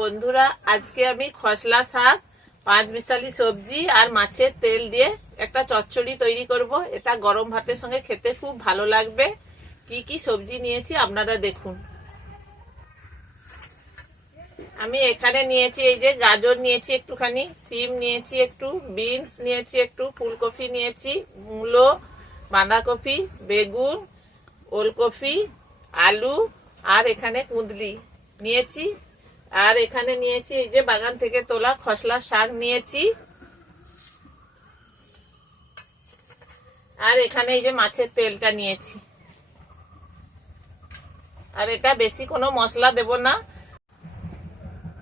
বন্ধুরা, আজকে আমি খসলা শাক, পাঁচমিশালি সবজি আর মাছের তেল দিয়ে একটা চচ্চড়ি তৈরি করব। এটা গরম ভাতের সঙ্গে খেতে খুব ভালো লাগবে। কি কি সবজি নিয়েছি আপনারা দেখুন। আমি এখানে নিয়েছি এই যে গাজর নিয়েছি একটুখানি, সিম নিয়েছি একটু, বিনস নিয়েছি একটু, ফুলকপি নিয়েছি, মূলো, বাঁধাকপি, বেগুন, ওলকপি, আলু আর এখানে কুঁদলি নিয়েছি। আর এখানে নিয়েছি এই যে বাগান থেকে তোলা খসলা শাক নিয়েছি। আর এখানে এই যে মাছের তেলটা নিয়েছি। আর এটা বেশি কোনো মশলা দেব না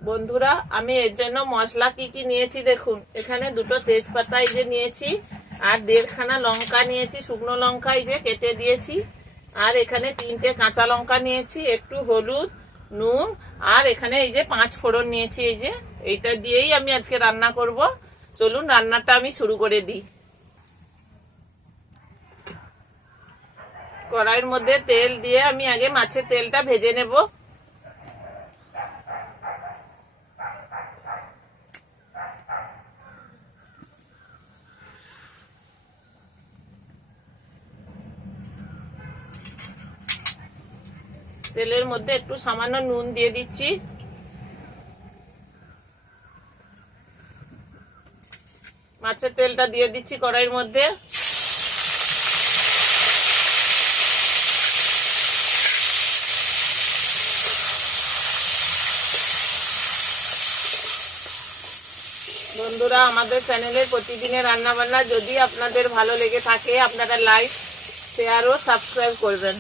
বন্ধুরা। আমি এর জন্য মশলা কি কি নিয়েছি দেখুন। এখানে দুটো তেজপাতা এই যে নিয়েছি, আর 1.5 খানা লঙ্কা নিয়েছি, শুকনো লঙ্কা এই যে কেটে দিয়েছি। আর এখানে 3টে কাঁচা লঙ্কা নিয়েছি, একটু হলুদ, নুন, আর এখানে এই যে 5 ফোড়ন নিয়েছি। এই যে এইটা দিয়েই আমি আজকে রান্না করব। চলুন রান্নাটা আমি শুরু করে দিই। কড়াইয়ের মধ্যে তেল দিয়ে আমি আগে মাছের তেলটা ভেজে নেব। তেলের মধ্যে একটু সামান্য নুন দিয়ে দিচ্ছি। মাছের তেলটা দিয়ে দিচ্ছি কড়াইয়ের মধ্যে। বন্ধুরা, আমাদের চ্যানেলের প্রতিদিনের রান্নাবান্না যদি আপনাদের ভালো লেগে থাকে, আপনারা লাইক, শেয়ার ও সাবস্ক্রাইব করবেন।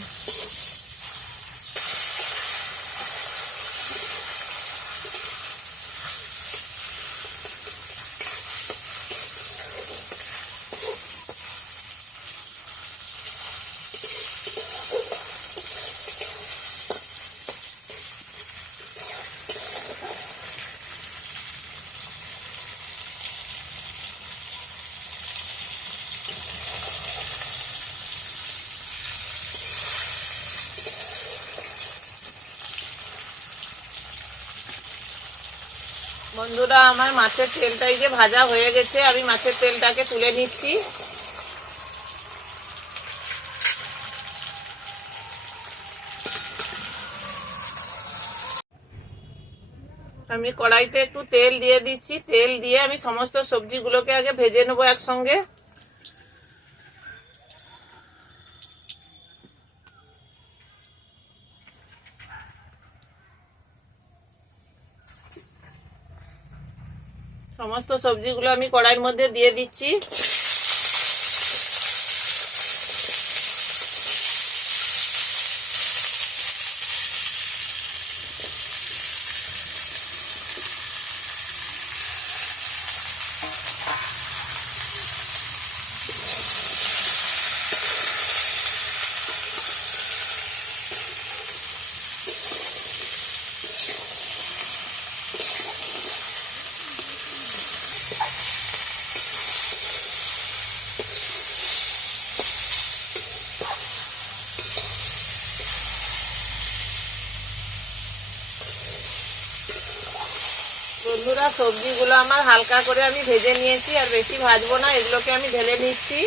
বন্ধুরা, আমার মাছের তেলটা এই যে ভাজা হয়ে গেছে। আমি মাছের তেলটাকে তুলে নিচ্ছি। আমি কড়াইতে একটু তেল দিয়ে দিচ্ছি। তেল দিয়ে আমি সমস্ত সবজিগুলোকে আগে ভেজে নেবো একসঙ্গে। সমস্ত সবজিগুলো আমি কড়াইয়ের মধ্যে দিয়ে দিচ্ছি। বন্ধুরা, সবজিগুলো আমার হালকা করে আমি ভেজে নিয়েছি, আর বেশি ভাজবো না। এগুলোকে আমি ঢেলে নিচ্ছি।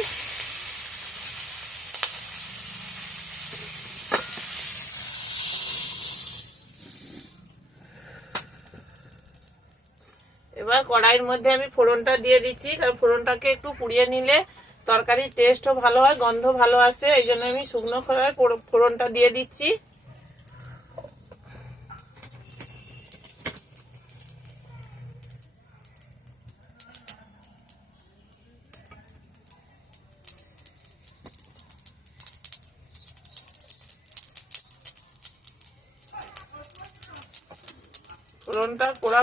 এবার কড়াইয়ের মধ্যে আমি ফোড়নটা দিয়ে দিচ্ছি, কারণ ফোড়নটাকে একটু পুড়িয়ে নিলে তরকারির টেস্টও ভালো হয়, গন্ধ ভালো আসে। এই জন্য আমি শুকনো খোলায় ফোড়নটা দিয়ে দিচ্ছি। ফোড়নটা পোড়া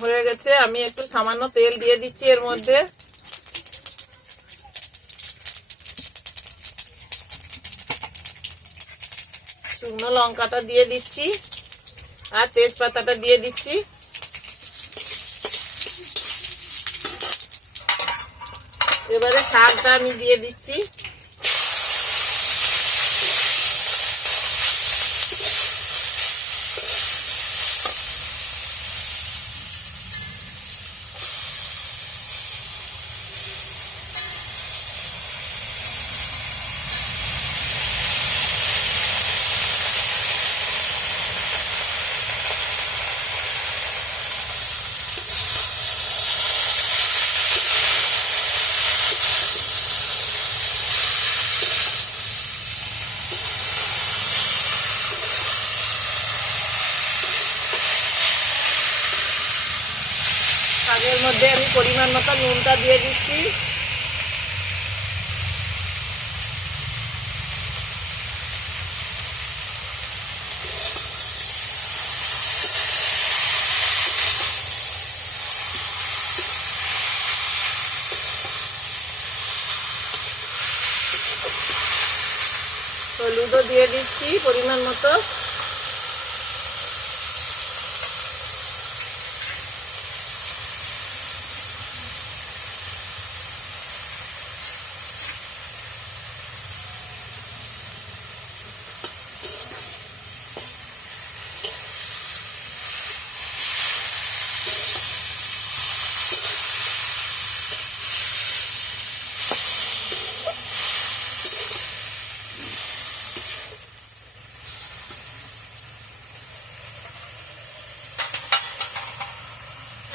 হয়ে গেছে। আমি একটু সামান্য তেল দিয়ে দিচ্ছি এর মধ্যে। শুকনো লঙ্কাটা দিয়ে দিচ্ছি, আর তেজপাতাটা দিয়ে দিচ্ছি। এবারে শাকটা আমি দিয়ে দিচ্ছি। মধ্যে আমি পরিমাণ মতো নুনটা দিয়ে দিচ্ছি। হলুদও দিয়ে দিচ্ছি পরিমাণ মতো।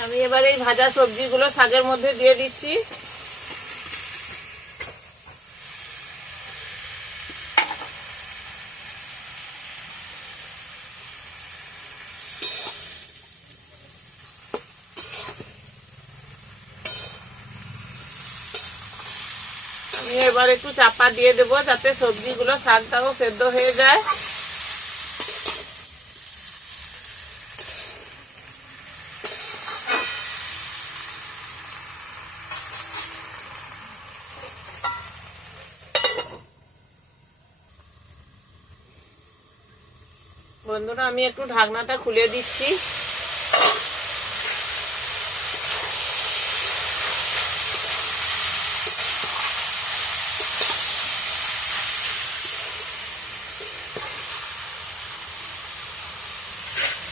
আমি এবার এই ভাজা সবজিগুলো শাকের মধ্যে দিয়ে দিচ্ছি। আমি এবার একটু চাপা দিয়ে দেবো যাতে সবজিগুলো শাকটাও সেদ্ধ হয়ে যায়। বন্ধুরা আমি একটু ঢাকনাটা খুলে দিচ্ছি।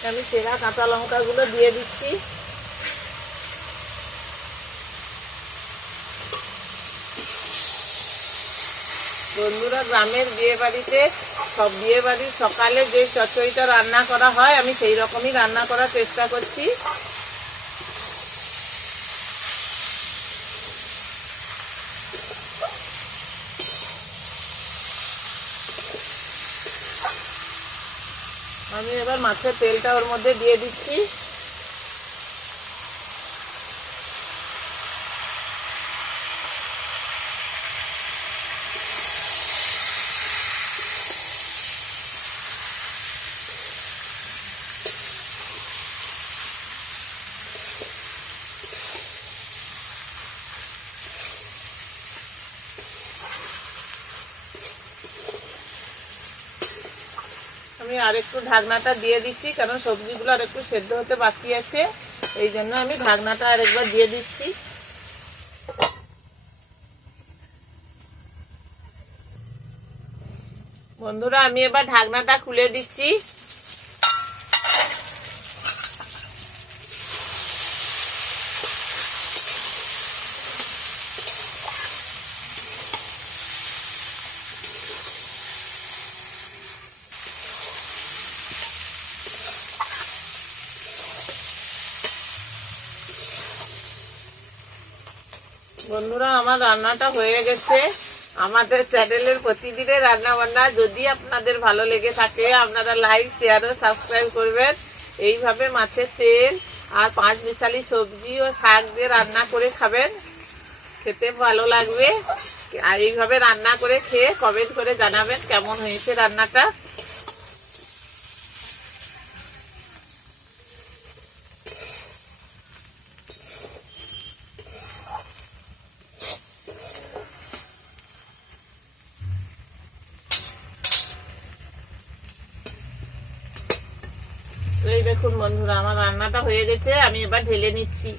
আমি চেরা কাঁচা লঙ্কাগুলো দিয়ে দিচ্ছি। বন্ধুরা গ্রামের বিয়ে বাড়িতে সব বিয়ে বাড়ির সকালে যে চচ্চড়িটা রান্না করা হয় আমি সেই রকমই রান্না করার চেষ্টা করছি। আমি এবার মাছের তেলটা ওর মধ্যে দিয়ে দিচ্ছি। আমি আরেকটু ঢাকনাটা দিয়ে দিচ্ছি কারণ সবজিগুলো আরেকটু সেদ্ধ হতে বাকি আছে, এই জন্য আমি ঢাকনাটা আরেকবার দিয়ে দিচ্ছি। বন্ধুরা আমি এবার ঢাকনাটা খুলে দিচ্ছি। বন্ধুরা আমার রান্নাটা হয়ে গেছে। আমাদের চ্যানেলের প্রতিদিনের রান্না বান্না যদি আপনাদের ভালো লেগে থাকে আপনারা লাইক শেয়ার ও সাবস্ক্রাইব করবেন। এইভাবে মাছের তেল আর 5 মিশালি সবজি ও শাক দিয়ে রান্না করে খাবেন, খেতে ভালো লাগবে। আর এইভাবে রান্না করে খেয়ে কমেন্ট করে জানাবেন কেমন হয়েছে রান্নাটা। এই দেখুন বন্ধুরা আমার রান্নাটা হয়ে গেছে, আমি এবার ঢেলে নিচ্ছি।